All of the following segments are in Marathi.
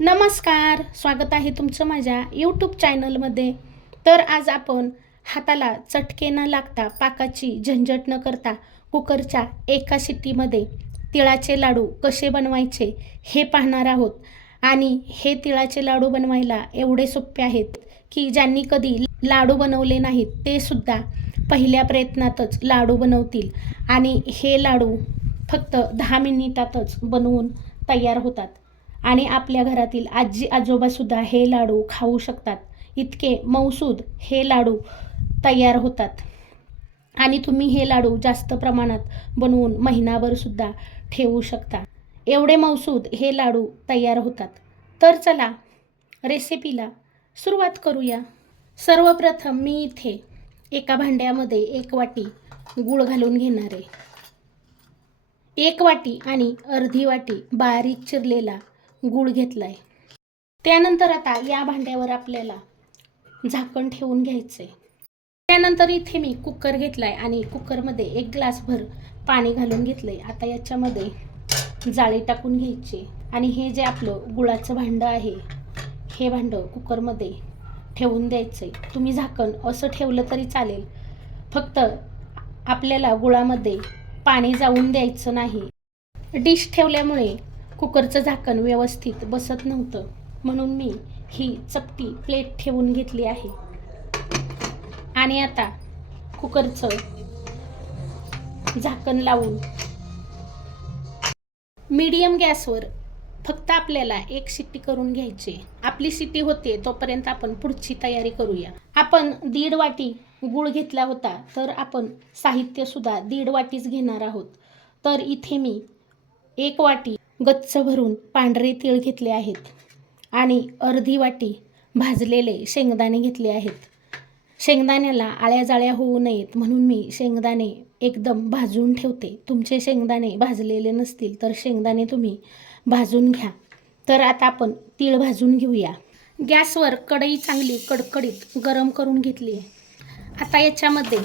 नमस्कार स्वागत आहे तुमचं माझ्या यूट्यूब चॅनलमध्ये तर आज आपण हाताला चटके न लागता पाकाची झंझट न करता कुकरच्या एका शिट्टीमध्ये तिळाचे लाडू कसे बनवायचे हे पाहणार आहोत. आणि हे तिळाचे लाडू बनवायला एवढे सोपे आहेत की ज्यांनी कधी लाडू बनवले नाहीत ते सुद्धा पहिल्या प्रयत्नातच लाडू बनवतील. आणि हे लाडू फक्त दहा मिनिटातच बनवून तयार होतात. आणि आपल्या घरातील आजी आजोबासुद्धा हे लाडू खाऊ शकतात. इतके मौसूद हे लाडू तयार होतात. आणि तुम्ही हे लाडू जास्त प्रमाणात बनवून महिनाभरसुद्धा ठेवू शकता. एवढे मौसूद हे लाडू तयार होतात. तर चला रेसिपीला सुरुवात करूया. सर्वप्रथम मी इथे एका भांड्यामध्ये एक वाटी गूळ घालून घेणार आहे. एक वाटी आणि अर्धी वाटी बारीक चिरलेला गूळ आहे त्यानंतर आता या भांड्यावर आपल्याला झाकण ठेवून घ्यायचं आहे त्यानंतर इथे मी कुकर घेतला आहे आणि कुकरमध्ये एक ग्लासभर पाणी घालून घेतलं आहे आता याच्यामध्ये जाळी टाकून घ्यायची आणि हे जे आपलं गुळाचं भांडं आहे हे भांडं कुकरमध्ये ठेवून द्यायचं आहे तुम्ही झाकण असं ठेवलं तरी चालेल. फक्त आपल्याला गुळामध्ये पाणी जाऊन द्यायचं नाही. डिश ठेवल्यामुळे कुकरचं झाकण व्यवस्थित बसत नव्हतं. म्हणून मी ही चपटी प्लेट ठेवून घेतली आहे. आणि आता कुकरचं झाकण लावून मीडियम गॅसवर फक्त आपल्याला एक शिट्टी करून घ्यायची. आपली शिट्टी होते तोपर्यंत आपण पुढची तयारी करूया. आपण दीड वाटी गूळ घेतला होता तर आपण साहित्य सुद्धा दीड वाटीच घेणार आहोत. तर इथे मी एक वाटी गच्च भरून पांढरे तीळ घेतले आहेत आणि अर्धी वाटी भाजलेले शेंगदाणे घेतले आहेत. शेंगदाण्याला आळ्या जाळ्या होऊ नयेत म्हणून मी शेंगदाणे एकदम भाजून ठेवते. तुमचे शेंगदाणे भाजलेले नसतील तर शेंगदाणे तुम्ही भाजून घ्या. तर आता आपण तीळ भाजून घेऊया. गॅसवर कढई चांगली कडकडीत गरम करून घेतली. आहे आता याच्यामध्ये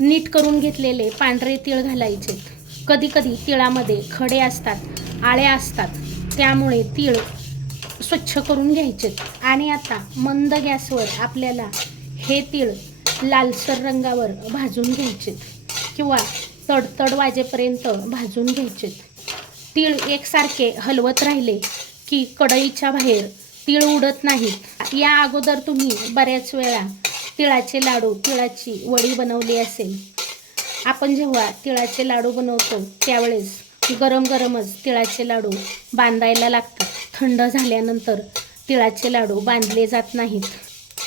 नीट करून घेतलेले पांढरे तीळ घालायचे. कधी कधी तिळामध्ये खडे असतात आळ्या असतात. त्यामुळे तीळ स्वच्छ करून घ्यायचे. आणि आता मंद गॅसवर आपल्याला हे तीळ लालसर रंगावर भाजून घ्यायचे. किंवा तडतड वाजेपर्यंत भाजून घ्यायचे. तीळ एकसारखे हलवत राहिले की कढईच्या बाहेर तीळ उडत नाहीत या अगोदर तुम्ही बऱ्याच वेळा तिळाचे लाडू तिळाची वडी बनवली असेल. आपण जेव्हा तिळाचे लाडू बनवतो त्यावेळेस गरम गरमच तिळाचे लाडू बांधायला लागतात. थंड झाल्यानंतर तिळाचे लाडू बांधले जात नाहीत.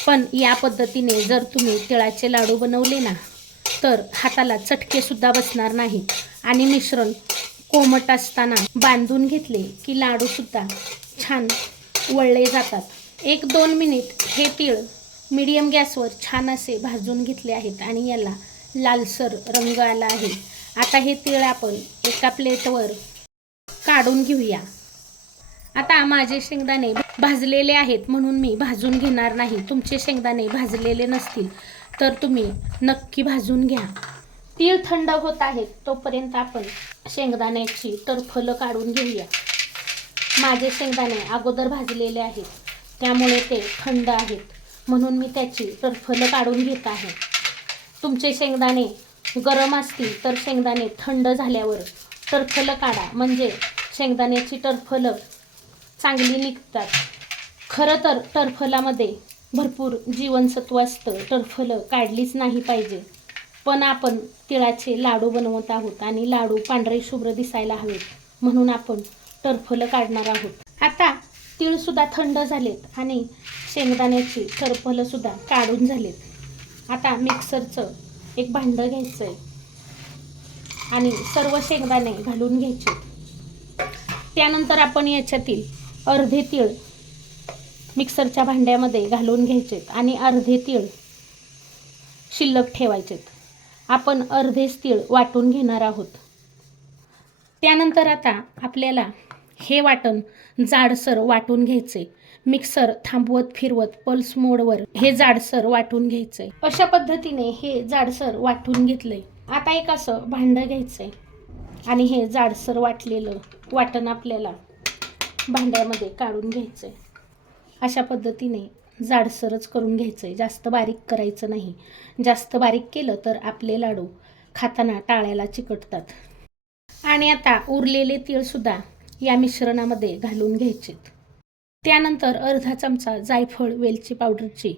पण या पद्धतीने जर तुम्ही तिळाचे लाडू बनवले ना तर हाताला चटकेसुद्धा बसणार नाहीत. आणि मिश्रण कोमट असताना बांधून घेतले की लाडूसुद्धा छान वळले जातात. एक दोन मिनिट हे तीळ मीडियम गॅसवर छान असे भाजून घेतले आहेत आणि याला लालसर रंग आला आहे. आता हे तीळ आपण एका प्लेटवर काढून घेऊया. आता माझे शेंगदाणे भाजलेले आहेत म्हणून मी भाजून घेणार नाही. तुमचे शेंगदाणे भाजलेले नसतील तर तुम्ही नक्की भाजून घ्या. तीळ थंड होत आहेत तोपर्यंत आपण शेंगदाण्याची टरफलं काढून घेऊया. माझे शेंगदाणे अगोदर भाजलेले आहेत त्यामुळे ते थंड आहेत म्हणून मी त्याची टरफलं काढून घेत आहे. तुमचे शेंगदाणे गरम असतील तर शेंगदाणे थंड झाल्यावर टरफलं काढा. म्हणजे शेंगदाण्याची टरफलं चांगली निघतात. खरं तर टरफलामध्ये भरपूर जीवनसत्व असतं. टरफलं काढलीच नाही पाहिजे. पण आपण तिळाचे लाडू बनवत आहोत आणि लाडू पांढरे शुभ्र दिसायला हवेत. म्हणून आपण टरफलं काढणार आहोत. आता तीळसुद्धा थंड झालेत आणि शेंगदाण्याची टरफलंसुद्धा काढून झालेत. आता मिक्सरचं एक भांडं घ्यायचं आहे आणि सर्व शेंगदाणे घालून घ्यायचे. त्यानंतर आपण याच्यातील अर्धे तीळ मिक्सरच्या भांड्यामध्ये घालून घ्यायचेत आणि अर्धे तीळ शिल्लक ठेवायचेत. आपण अर्धेच तीळ वाटून घेणार आहोत. त्यानंतर आता आपल्याला हे वाटण जाडसर वाटून घ्यायचे मिक्सर थांबवत फिरवत पल्स मोडवर हे जाडसर वाटून घ्यायचंय. अशा पद्धतीने हे जाडसर वाटून घेतलंय? आता एक असं भांडं घ्यायचंय. आणि हे जाडसर वाटलेलं वाटण आपल्याला भांड्यामध्ये काढून घ्यायचंय. अशा पद्धतीने जाडसरच करून घ्यायचं आहे जास्त बारीक करायचं नाही. जास्त बारीक केलं तर आपले लाडू खाताना टाळ्याला चिकटतात. आणि आता उरलेले तीळसुद्धा या मिश्रणामध्ये घालून घ्यायचेत. त्यानंतर अर्धा चमचा जायफळ वेलची पावडरची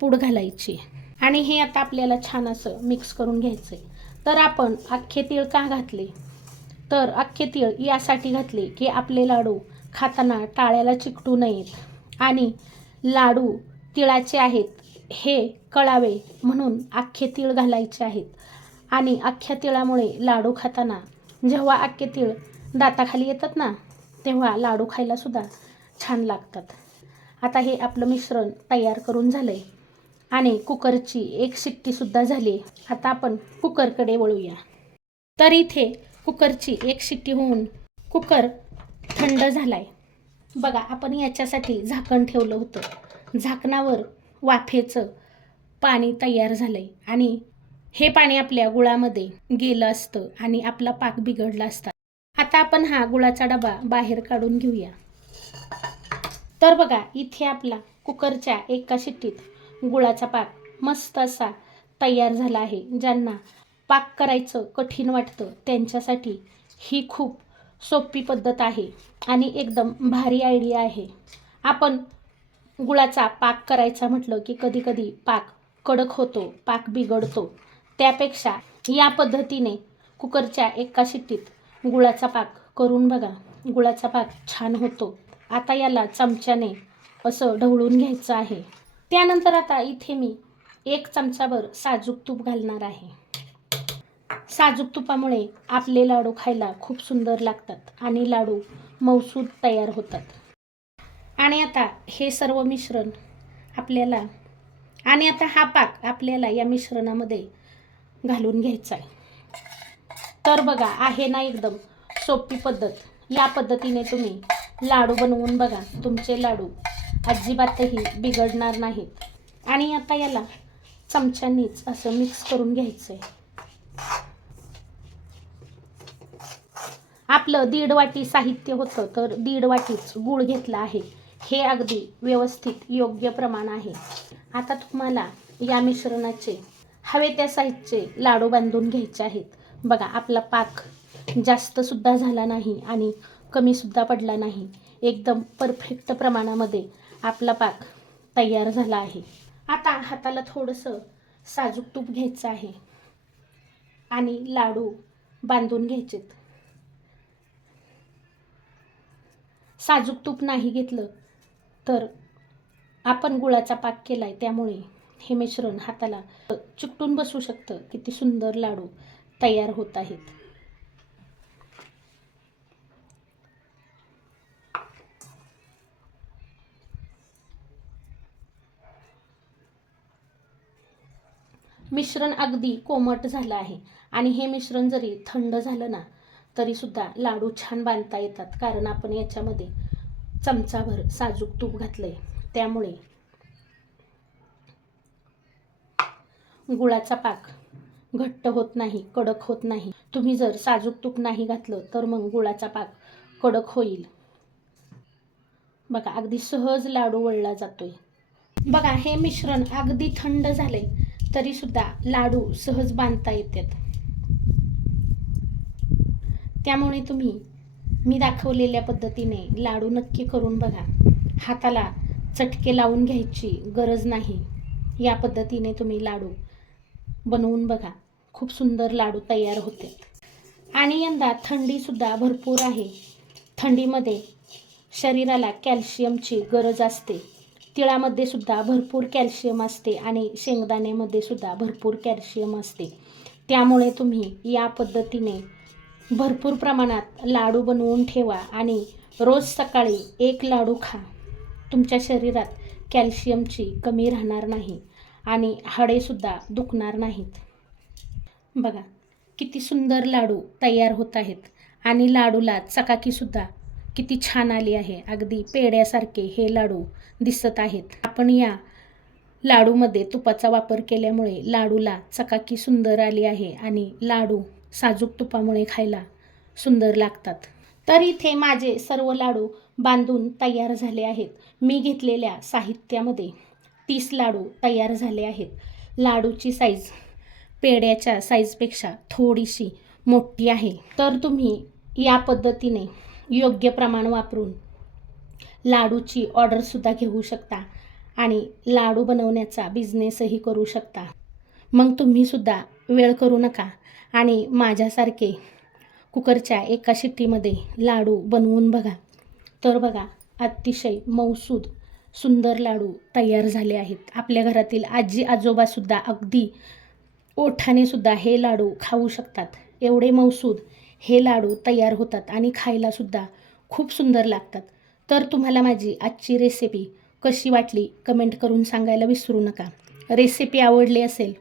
पूड घालायची. आणि हे आता आपल्याला छान असं मिक्स करून घ्यायचं आहे तर आपण अख्खे तीळ का घातले? तर अख्खे तीळ यासाठी घातले की आपले लाडू खाताना टाळ्याला चिकटू नयेत. आणि लाडू तिळाचे आहेत हे कळावे म्हणून अख्खे तीळ घालायचे आहेत. आणि अख्ख्या तिळामुळे लाडू खाताना जेव्हा अख्खे तीळ दाताखाली येतात ना तेव्हा लाडू खायलासुद्धा छान लागतात. आता हे आपलं मिश्रण तयार करून झालं आहे आणि कुकरची एक शिट्टीसुद्धा झाली. आता आपण कुकरकडे वळूया. तर इथे कुकरची एक शिट्टी होऊन कुकर थंड झाला आहे बघा आपण याच्यासाठी झाकण ठेवलं होतं. झाकणावर वाफेचं पाणी तयार झालं आहे आणि हे पाणी आपल्या गुळामध्ये गेलं असतं आणि आपला पाक बिघडला असता. आता आपण हा गुळाचा डबा बाहेर काढून घेऊया. तर बघा इथे आपला कुकरच्या एका शिट्टीत गुळाचा पाक मस्त असा तयार झाला आहे ज्यांना पाक करायचं कठीण वाटतं त्यांच्यासाठी ही खूप सोपी पद्धत आहे आणि एकदम भारी आयडिया आहे. आपण गुळाचा पाक करायचा म्हटलं की कधीकधी पाक कडक होतो पाक बिघडतो. त्यापेक्षा या पद्धतीने कुकरच्या एका शिट्टीत गुळाचा पाक करून बघा गुळाचा पाक छान होतो. आता याला चमच्याने असं ढवळून घ्यायचं आहे. त्यानंतर आता इथे मी एक चमचाभर साजूक तूप घालणार आहे. साजूक तुपामुळे आपले लाडू खायला खूप सुंदर लागतात आणि लाडू मौसूद तयार होतात. आणि आता हे सर्व मिश्रण आपल्याला आणि आता हा पाक आपल्याला या मिश्रणामध्ये घालून घ्यायचा आहे. तर बघा आहे ना एकदम सोपी पद्धत. या पद्धतीने तुम्ही लाडू बनवून बघा तुमचे लाडू. अजिबातही बिघडणार नाहीत. आणि आता याला चमच्यानीच असं मिक्स करून घ्यायचं आहे आपलं दीड वाटी साहित्य होतं तर दीड वाटीच गूळ घेतला आहे. हे अगदी व्यवस्थित योग्य प्रमाण आहे. आता तुम्हाला या मिश्रणाचे हवे त्या साईजचे लाडू बांधून घ्यायचे आहेत. बघा आपला पाक जास्तसुद्धा झाला नाही आणि कमीसुद्धा पडला नाही. एकदम परफेक्ट प्रमाणामध्ये आपला पाक तयार झाला आहे. आता हाताला थोडंसं साजूक तूप घ्यायचं आहे. आणि लाडू बांधून घ्यायचेत. साजूक तूप नाही घेतलं तर आपण गुळाचा पाक केला आहे त्यामुळे हे मिश्रण हाताला चिकटून बसू शकतं. किती सुंदर लाडू तयार होत आहेत. मिश्रण अगदी कोमट झालं आहे. आणि हे मिश्रण जरी थंड झालं ना तरीसुद्धा लाडू छान बांधता येतात. कारण आपण याच्यामध्ये चमचाभर साजूक तूप घातलंय. त्यामुळे गुळाचा पाक घट्ट होत नाही कडक होत नाही. तुम्ही जर साजूक तूप नाही घातलं तर मग गुळाचा पाक कडक होईल. बघा अगदी सहज लाडू वळला जातोय. बघा हे मिश्रण अगदी थंड झालंय. तरीसुद्धा लाडू सहज बांधता येतात. त्यामुळे तुम्ही मी दाखवलेल्या पद्धतीने लाडू नक्की करून बघा. हाताला चटके लावून घ्यायची गरज नाही. या पद्धतीने तुम्ही लाडू बनवून बघा. खूप सुंदर लाडू तयार होते आणि यंदा थंडीसुद्धा भरपूर आहे. थंडीमध्ये शरीराला कॅल्शियमची गरज असते. तिळामध्ये सुद्धा भरपूर कॅल्शियम असते आणि शेंगदाण्यामध्ये सुद्धा भरपूर कॅल्शियम असते. त्यामुळे तुम्ही या पद्धतीने भरपूर प्रमाणात लाडू बनवून ठेवा आणि रोज सकाळी एक लाडू खा. तुमच्या शरीरात कॅल्शियमची कमी राहणार नाही आणि हाडेसुद्धा दुखणार नाहीत. बघा किती सुंदर लाडू तयार होत आहेत आणि लाडूला चकाकीसुद्धा किती छान आली आहे. अगदी पेड्यासारखे हे लाडू दिसत आहेत. आपण या लाडूमध्ये तुपाचा वापर केल्यामुळे लाडूला चकाकी सुंदर आली आहे आणि लाडू साजूक तुपामुळे खायला सुंदर लागतात. तर इथे माझे सर्व लाडू बांधून तयार झाले आहेत. मी घेतलेल्या साहित्यामध्ये तीस लाडू तयार झाले आहेत. लाडूची साईज पेड्याच्या साईजपेक्षा थोडीशी मोठी आहे. तर तुम्ही या पद्धतीने योग्य प्रमाण वापरून लाडूची ऑर्डरसुद्धा घेऊ शकता आणि लाडू बनवण्याचा बिझनेसही करू शकता. मग तुम्हीसुद्धा वेळ करू नका आणि माझ्यासारखे कुकरच्या एका शिट्टीमध्ये लाडू बनवून बघा. तर बघा अतिशय मौसूद सुंदर लाडू तयार झाले आहेत. आपल्या घरातील आजी आजोबासुद्धा अगदी ओठाने सुद्धा हे लाडू खाऊ शकतात. एवढे मौसूद हे लाडू तयार होतात आणि खायलासुद्धा खूप सुंदर लागतात. तर तुम्हाला माझी आजची रेसिपी कशी वाटली कमेंट करून सांगायला विसरू नका. रेसिपी आवडली असेल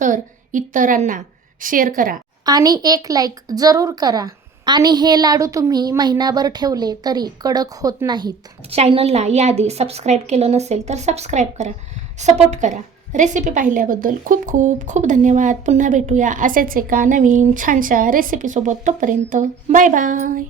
तर इतरांना शेअर करा आणि एक लाईक जरूर करा. आणि हे लाडू तुम्ही महिनाभर ठेवले तरी कडक होत नाहीत. चॅनलला याआधी सबस्क्राईब केलं नसेल तर सबस्क्राईब करा सपोर्ट करा. रेसिपी पाहिल्याबद्दल खूप खूप खूप धन्यवाद. पुन्हा भेटूया असेच एका नवीन छानशा रेसिपीसोबत तोपर्यंत. Bye bye